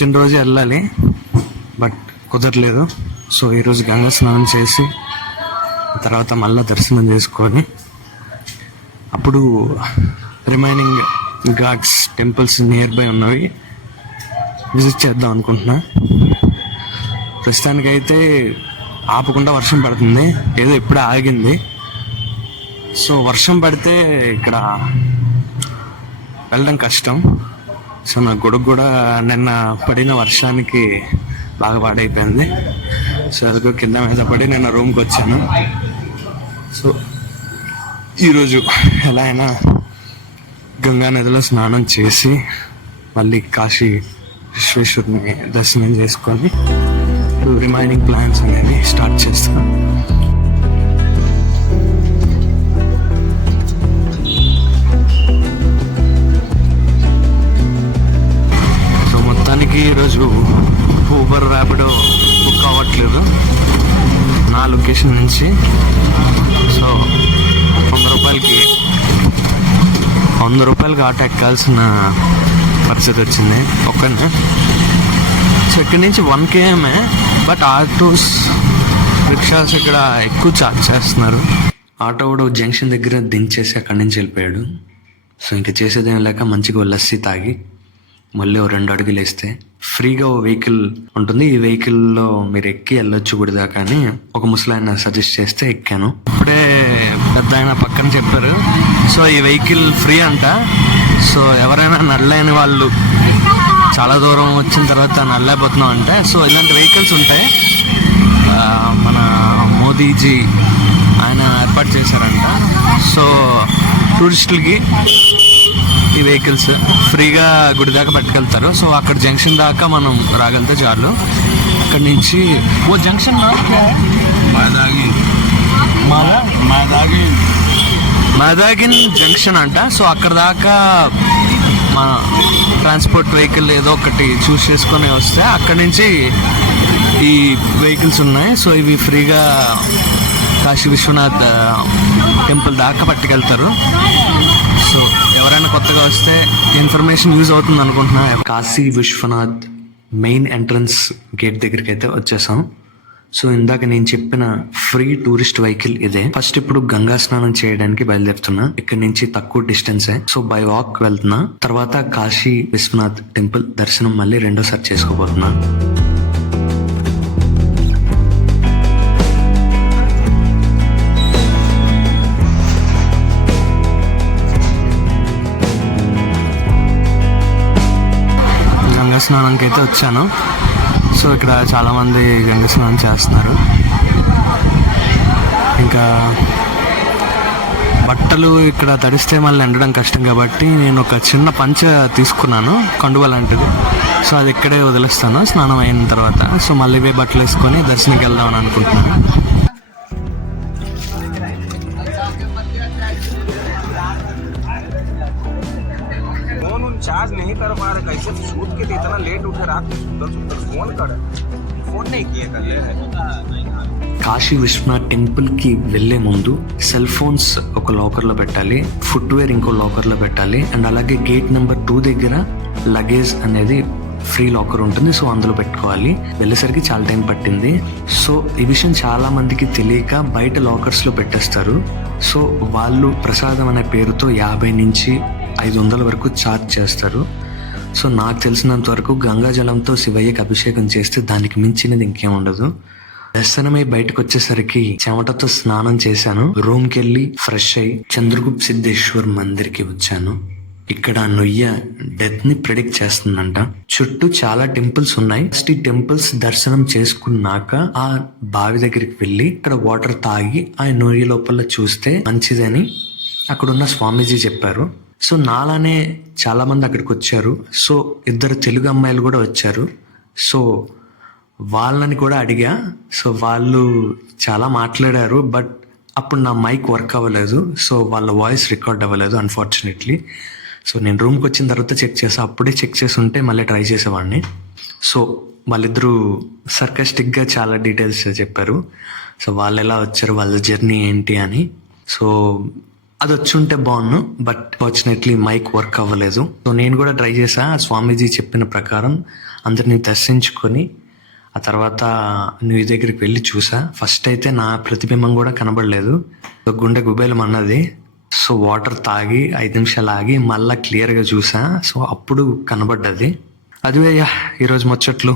వచ్చిన రోజు వెళ్ళాలి, బట్ కుదరలేదు. సో ఈరోజు గంగా స్నానం చేసి తర్వాత మళ్ళీ దర్శనం చేసుకొని అప్పుడు remaining Ghats temples near by ఉన్నవి విజిట్ చేద్దాం అనుకుంటున్నా. ప్రస్తుతానికైతే ఆపకుండా వర్షం పడుతుంది, ఏదో ఇప్పుడే ఆగింది. సో వర్షం పడితే ఇక్కడ వెళ్ళడం కష్టం. సో నా గొడుగు కూడా నిన్న పడిన వర్షానికి బాగా పాడైపోయింది. సో అదిగో కింద మీద పడి నిన్న రూమ్కి వచ్చాను. సో ఈరోజు ఎలా అయినా గంగా నదిలో స్నానం చేసి మళ్ళీ కాశీ విశ్వేశ్వరుని దర్శనం చేసుకొని రిమైనింగ్ ప్లాన్స్ అనేవి స్టార్ట్ చేస్తాను. సో మొత్తానికి ఈరోజు ఊబర్ ర్యాపిడో బుక్ అవ్వట్లేదు నా లొకేషన్ నుంచి. సో 100 రూపాయలకి ఆటో ఎక్కాల్సిన పరిస్థితి వచ్చింది ఒక్కనే. సో ఇక్కడి నుంచి 1 km, బట్ ఆటోస్ రిక్షాస్ ఇక్కడ ఎక్కువ ఛార్జ్ చేస్తున్నారు. ఆటో కూడా జంక్షన్ దగ్గర దించేసి అక్కడి నుంచి వెళ్ళిపోయాడు. సో ఇంకా చేసేదేం లేక మంచిగా లస్సీ తాగి మళ్ళీ 2 అడుగులు వేస్తే ఫ్రీగా ఓ వెహికల్ ఉంటుంది. ఈ వెహికల్లో మీరు ఎక్కి వెళ్ళొచ్చు కూడా కానీ ఒక ముసలాయన సజెస్ట్ చేస్తే ఎక్కాను. ఇప్పుడే పెద్ద ఆయన పక్కన చెప్పారు, సో ఈ వెహికల్ ఫ్రీ అంట. సో ఎవరైనా నడలేని వాళ్ళు చాలా దూరం వచ్చిన తర్వాత నడలేకపోతున్నాం అంటే సో ఇలాంటి వెహికల్స్ ఉంటాయి. మన మోదీజీ ఆయన ఏర్పాటు చేశారంట. సో టూరిస్టులకి ఈ వెహికల్స్ ఫ్రీగా గుడి దాకా పట్టుకెళ్తారు. సో అక్కడ జంక్షన్ దాకా మనం రాగలితే చాలు. అక్కడి నుంచి ఓ జంక్షన్ మాదాగిన్ జంక్షన్ అంట. సో అక్కడ దాకా మా ట్రాన్స్పోర్ట్ వెహికల్ ఏదో ఒకటి చూస్ చేసుకొని వస్తే అక్కడి నుంచి ఈ వెహికల్స్ ఉన్నాయి. సో ఇవి ఫ్రీగా కాశీ విశ్వనాథ్ టెంపుల్ దాకా పట్టుకెళ్తారు. సో ఎవరైనా కొత్తగా వస్తే ఇన్ఫర్మేషన్ యూజ్ అవుతుంది అనుకుంటున్నా. Kashi Vishwanath main entrance gate దగ్గరికి అయితే వచ్చేసాం. సో ఇందాక నేను చెప్పిన ఫ్రీ టూరిస్ట్ వెహికల్ ఇదే. ఫస్ట్ ఇప్పుడు గంగా స్నానం చేయడానికి బయలుదేరుతున్నా. ఇక్కడ నుంచి తక్కువ డిస్టెన్సే. సో బై వాక్ వెళ్తున్నా. తర్వాత కాశీ విశ్వనాథ్ టెంపుల్ దర్శనం మళ్ళీ రెండోసారి చేసుకోబోతున్నా. స్నానంకి అయితే వచ్చాను. సో ఇక్కడ చాలామంది గంగా స్నానం చేస్తున్నారు. ఇంకా బట్టలు ఇక్కడ తడిస్తే మళ్ళీ ఎండడం కష్టం కాబట్టి నేను ఒక చిన్న పంచ తీసుకున్నాను, కండువ లాంటిది. సో అది ఇక్కడే వదిలేస్తాను స్నానం అయిన తర్వాత. సో మళ్ళీ బట్టలు వేసుకొని దర్శనంకి వెళ్దామని అనుకుంటున్నాను. चार्ज नहीं कर पा रहे, कैसे शूट के लिए इतना लेट उठे, रात में सुंदर फोन कर फोन नहीं किए कर ले। కాశీ విశ్వనాథ్ టెంపుల్ కి వెళ్లే ముందు సెల్ ఫోన్స్ ఒక లాకర్ లో పెట్టాలి, ఫుట్వేర్ ఇంకో లాకర్ లో పెట్టాలి, అండ్ అలాగే గేట్ నెంబర్ 2 దగ్గర లగేజ్ అనేది ఫ్రీ లాకర్ ఉంటుంది. సో అందులో పెట్టుకోవాలి. వెళ్ళేసరికి చాలా టైం పట్టింది. సో ఈ విషయం చాలా మందికి తెలియక బయట లాకర్స్ లో పెట్టేస్తారు. సో వాళ్ళు ప్రసాదం అనే పేరుతో 50 నుంచి 500 వరకు ఛార్జ్ చేస్తారు. సో నాకు తెలిసినంత వరకు గంగా జలంతో శివయ్యకి అభిషేకం చేస్తే దానికి మించినది ఇంకేం ఉండదు. దర్శనమై బయటకు వచ్చేసరికి చెమటతో స్నానం చేశాను. రూమ్కి వెళ్ళి ఫ్రెష్ అయ్యి చంద్రగుప్త సిద్ధేశ్వర్ మందిర్కి వచ్చాను. ఇక్కడ నొయ్య డెత్ ని ప్రిడిక్ట్ చేస్తుందంట. చుట్టూ చాలా టెంపుల్స్ ఉన్నాయి. ఫస్ట్ ఈ టెంపుల్స్ దర్శనం చేసుకున్నాక ఆ బావి దగ్గరికి వెళ్ళి ఇక్కడ వాటర్ తాగి ఆ నొయ్య లోపల చూస్తే మంచిదని అక్కడున్న స్వామీజీ చెప్పారు. సో నాలానే చాలా మంది అక్కడికి వచ్చారు. సో 2 తెలుగు అమ్మాయిలు కూడా వచ్చారు. సో వాళ్ళని కూడా అడిగా. సో వాళ్ళు చాలా మాట్లాడారు, బట్ అప్పుడు నా మైక్ వర్క్ అవ్వలేదు. సో వాళ్ళ వాయిస్ రికార్డ్ అవ్వలేదు అన్ఫార్చునేట్లీ. సో నేను రూమ్కి వచ్చిన తర్వాత చెక్ చేసా. అప్పుడే చెక్ చేసి ఉంటే మళ్ళీ ట్రై చేసేవాడిని. సో వాళ్ళిద్దరూ సర్కాస్టిక్గా చాలా డీటెయిల్స్ చెప్పారు. సో వాళ్ళు ఎలా వచ్చారు, వాళ్ళ జర్నీ ఏంటి అని. సో అది వచ్చి ఉంటే బాగున్ను, బట్ ఫార్చునేట్లీ మైక్ వర్క్ అవ్వలేదు. సో నేను కూడా ట్రై చేసా స్వామీజీ చెప్పిన ప్రకారం అందరినీ దర్శించుకొని ఆ తర్వాత నీ దగ్గరికి వెళ్ళి చూసా. ఫస్ట్ అయితే నా ప్రతిబింబం కూడా కనబడలేదు. సో గుండె గుబేలం అన్నది. సో వాటర్ తాగి 5 నిమిషాలు ఆగి మళ్ళా క్లియర్గా చూసా. సో అప్పుడు కనబడ్డది. అదివే ఈరోజు ముచ్చట్లు.